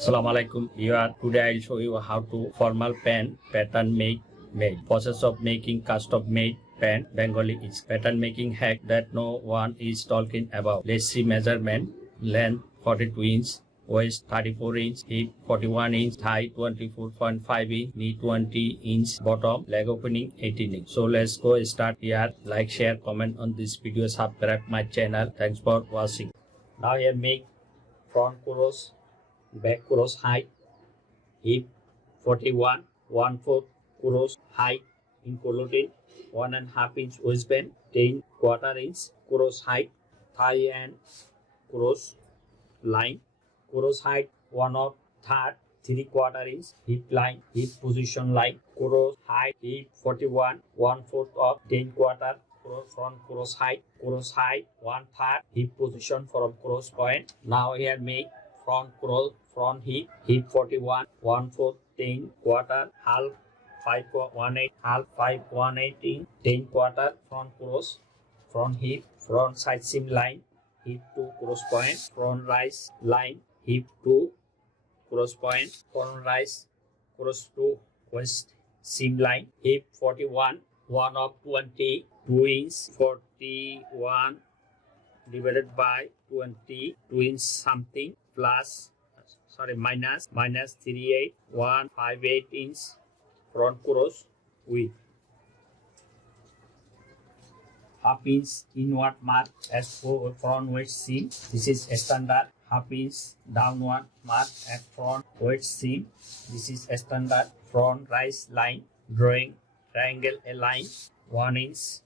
Assalamualaikum. Today I'll show you how to formal pant pattern make made. Process of making custom made pant Bengali is pattern making hack that no one is talking about. Let's see measurement. Length 42 inch, waist 34 inch, hip 41 inch, thigh 24.5 inch, knee 20 inch, bottom leg opening 18 inch. So let's go start here. Like, share, comment on this video, subscribe my channel. Thanks for watching. Now here make front cross, back cross height, hip 41, 1/4 cross height including 1.5 inch waistband, 10/4 inch cross height, thigh and cross line, cross height 1/3, 3/4 inch, hip line, hip position line, cross height, hip 41, 1/4 of 10/4, front cross height 1/3, hip position from cross point. Now here make front cross, front hip 41, 1/4, 10/4, half 5/18, half 5/18, 10/4, front cross, front hip, front side seam line, hip to cross point, front rise line, hip to cross point, front rise cross to waist seam line, hip 41, 1/22 inch, 41 divided by 22 inch something plus minus 38,158 inch front cross width, half inch inward mark as for front waist seam. This is standard. Half inch downward mark at front waist seam. This is standard. Front rise line, drawing triangle a line 1 inch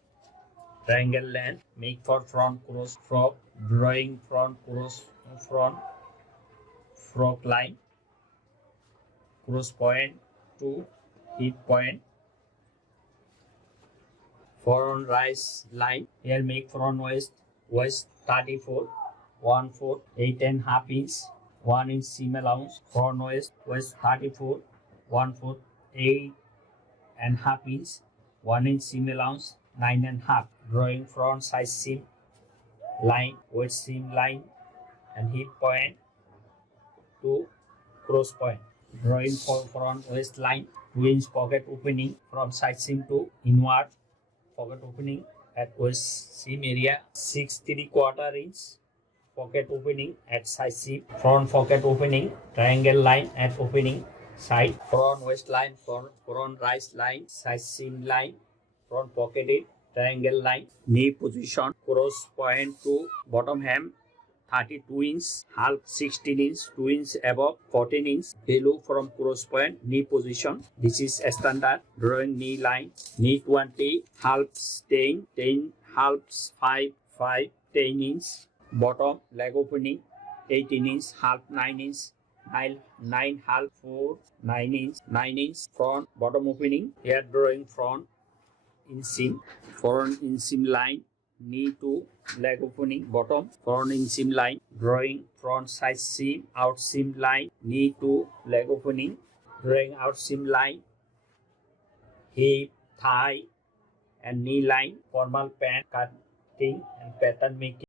triangle length. Make for front cross frock, drawing front cross front frock line, cross point to hip point, front rise line. Here make front waist 34, 1/4, 8.5 inch, 1 inch seam allowance. Front waist 34, 1/4, 8.5 inch, 1 inch seam allowance, 9.5. Drawing front side seam line, waist seam line and hip point to cross point. Drawing for front waist line, 2 inch pocket opening from side seam to inward pocket opening at waist seam area, 6 3/4 inch pocket opening at side seam. Front pocket opening, triangle line at opening side. Front waist line, front rise line, side seam line, front pocketed triangle line. Knee position, cross point to bottom hem 32 inch, half 16 inch, 2 inch above 14 inch below from cross point. Knee position, this is standard. Drawing knee line, knee 20, half 10, 10, half 5, 5, 10 inch. Bottom leg opening 18 inch, half 9 inch, 9 half 4, 9 inch, 9 inch. Front bottom opening. Here drawing front in seam, front in seam line, knee to leg opening, bottom front in seam line. Drawing front side seam, out seam line, knee to leg opening, drawing out seam line, hip, thigh and knee line. Formal pant cutting and pattern making.